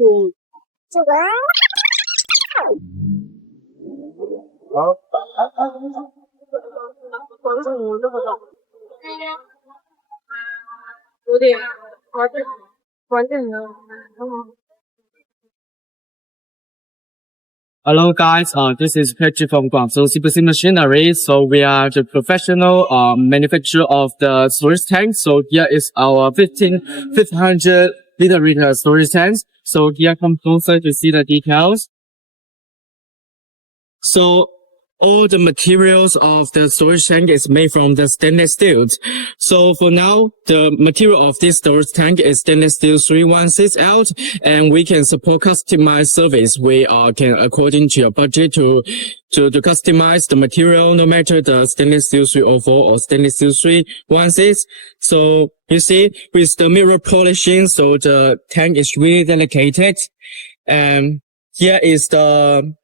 Hello guys, this is Patrick from Guangzhou SIPUXIN Machinery. So we are the professional manufacturer of the storage tank. So here is our 1500 liter storage tanks. So here come closer to see the details. So all the materials of the storage tank is made from the stainless steel. So for now, the material of this storage tank is stainless steel 316L, and we can support customized service. We can, according to your budget, to customize the material, no matter the stainless steel 304 or stainless steel 316. So you see, with the mirror polishing, so the tank is really delicate. And here is the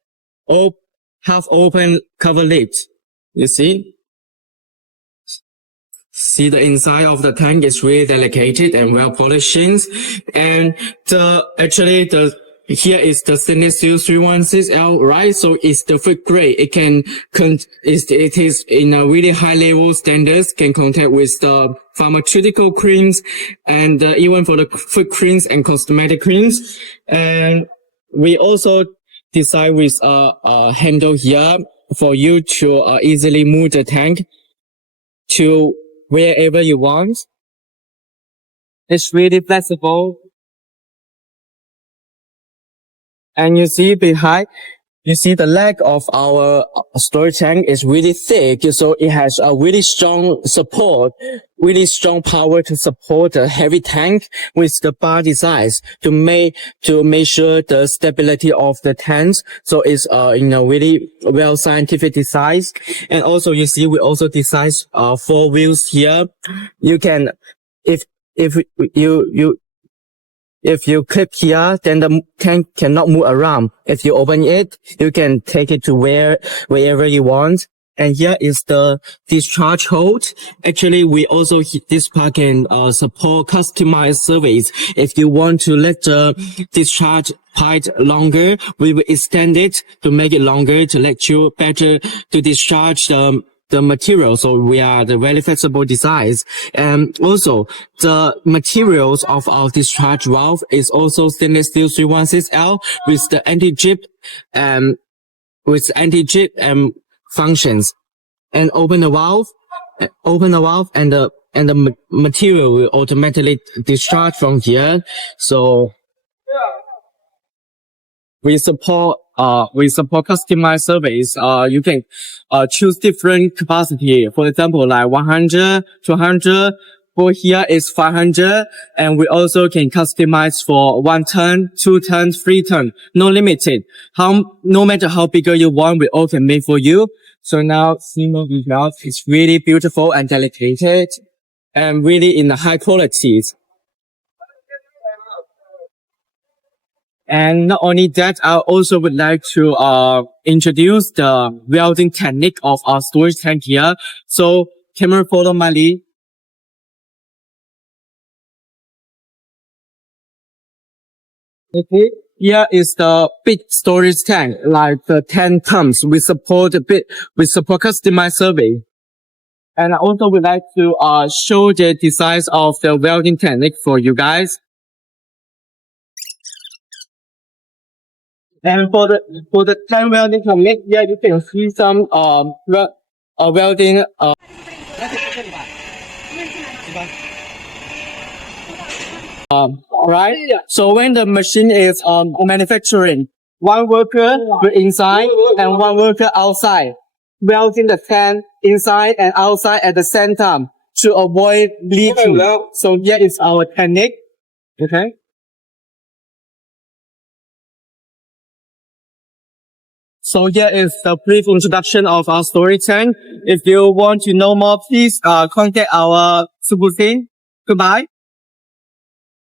half open cover lid. You see? See the inside of the tank is really delicate and well polished. And here is the stainless steel 316L, right? So it's the food grade. It is in a really high level standards, can contact with the pharmaceutical creams and even for the food creams and cosmetic creams. And we also design with a handle here for you to easily move the tank to wherever you want. It's really flexible. And you see behind, you see the leg of our storage tank is really thick, so it has a really strong support, really strong power to support the heavy tank with the bar designs to make sure the stability of the tanks. So it's in a really well scientific design. And also you see we also design 4 wheels here. You can if you clip here, then the tank cannot move around. If you open it, you can take it to wherever you want. And here is the discharge hold. Actually, we also, this part can support customized service. If you want to let the discharge pipe longer, we will extend it to make it longer to let you better to discharge the material. So we are the very flexible designs. And also the materials of our discharge valve is also stainless steel 316L with the anti-jip functions. And open the valve and the material will automatically discharge from here. So we support customized service. You can choose different capacity. For example, like 100, 200. For here is 500, and we also can customize for 1 ton, 2 tons, 3 ton. No limited. No matter how bigger you want, we all can make for you. So now see more details. It's really beautiful and delicate, and really in the high qualities. And not only that, I also would like to introduce the welding technique of our storage tank here. So camera follow my lead. Okay, here is the big storage tank, like the 10 tons. We support customized survey. And I also would like to show the designs of the welding technique for you guys. And for the tank welding technique, yeah, you can see some welding. Alright. So when the machine is manufacturing, one worker inside and one worker outside, welding the tank inside and outside at the same time to avoid leaking. So here is our technique. Okay. So here is the brief introduction of our storage tank. If you want to know more, please contact our SIPUXIN. Goodbye.